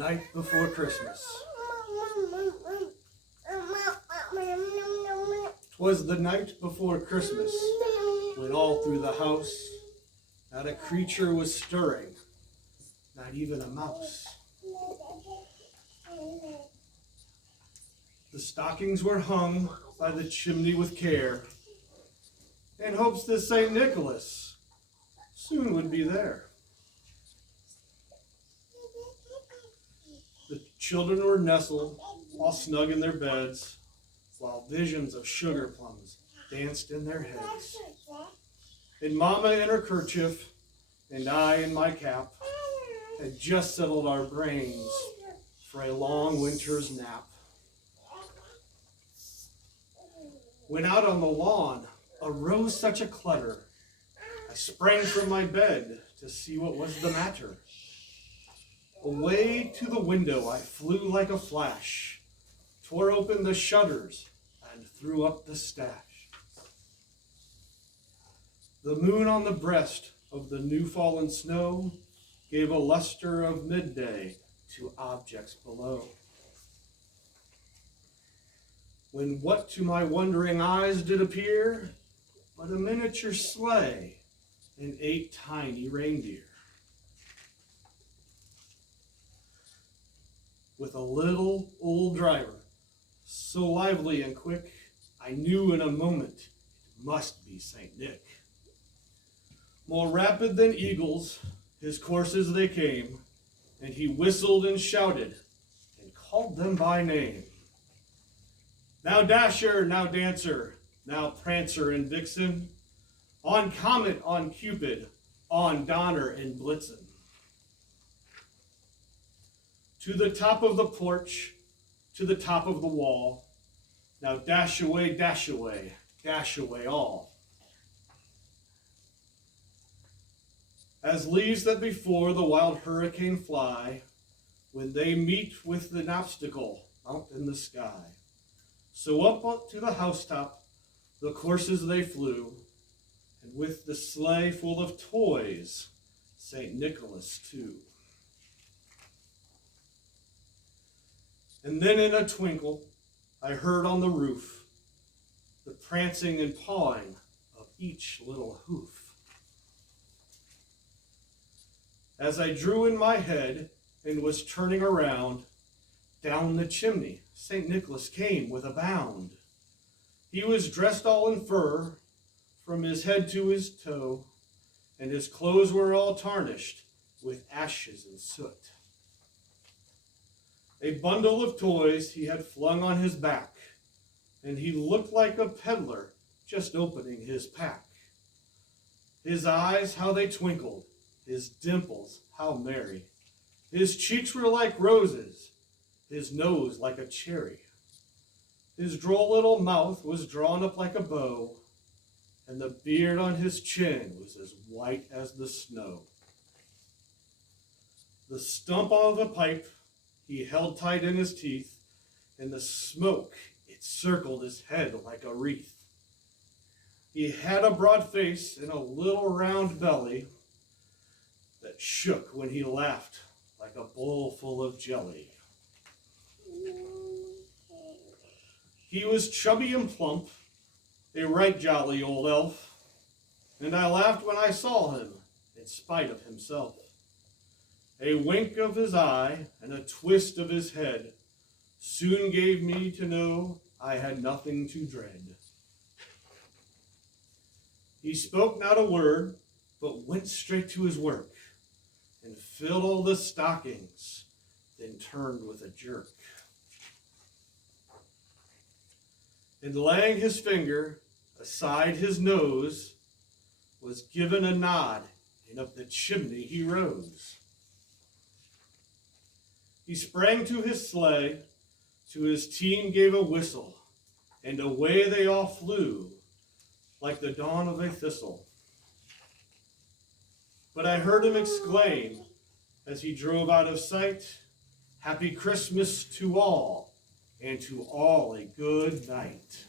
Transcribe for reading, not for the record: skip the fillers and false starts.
night before Christmas. 'Twas the night before Christmas, when all through the house not a creature was stirring, not even a mouse. The stockings were hung by the chimney with care, in hopes that St. Nicholas soon would be there. The children were nestled all snug in their beds, while visions of sugar plums danced in their heads. And Mama in her kerchief, and I in my cap, had just settled our brains for a long winter's nap. When out on the lawn arose such a clutter, I sprang from my bed to see what was the matter. Away to the window I flew like a flash, tore open the shutters, and threw up the sash. The moon on the breast of the new fallen snow gave a luster of midday to objects below. When what to my wondering eyes did appear but a miniature sleigh and 8 tiny reindeer, with a little old driver, so lively and quick, I knew in a moment it must be St. Nick. More rapid than eagles, his coursers they came, and he whistled and shouted and called them by name. Now Dasher, now Dancer, now Prancer and Vixen, on Comet, on Cupid, on Donner and Blitzen. To the top of the porch, to the top of the wall, now dash away, dash away, dash away all. As leaves that before the wild hurricane fly, when they meet with an obstacle out in the sky, so up to the housetop the coursers they flew, and with the sleigh full of toys, St. Nicholas too. And then in a twinkle I heard on the roof the prancing and pawing of each little hoof. As I drew in my head and was turning around, down the chimney St. Nicholas came with a bound. He was dressed all in fur, from his head to his toe, and his clothes were all tarnished with ashes and soot. A bundle of toys he had flung on his back, and he looked like a peddler just opening his pack. His eyes, how they twinkled, his dimples, how merry. His cheeks were like roses, his nose like a cherry. His droll little mouth was drawn up like a bow, and the beard on his chin was as white as the snow. The stump of a pipe he held tight in his teeth, and the smoke, it circled his head like a wreath. He had a broad face and a little round belly that shook when he laughed like a bowl full of jelly. He was chubby and plump, a right jolly old elf, and I laughed when I saw him in spite of himself. A wink of his eye and a twist of his head soon gave me to know I had nothing to dread. He spoke not a word, but went straight to his work and filled all the stockings, then turned with a jerk. And laying his finger aside his nose, was given a nod, and up the chimney he rose. He sprang to his sleigh, to his team gave a whistle, and away they all flew, like the dawn of a thistle. But I heard him exclaim, as he drove out of sight, "Happy Christmas to all, and to all a good night."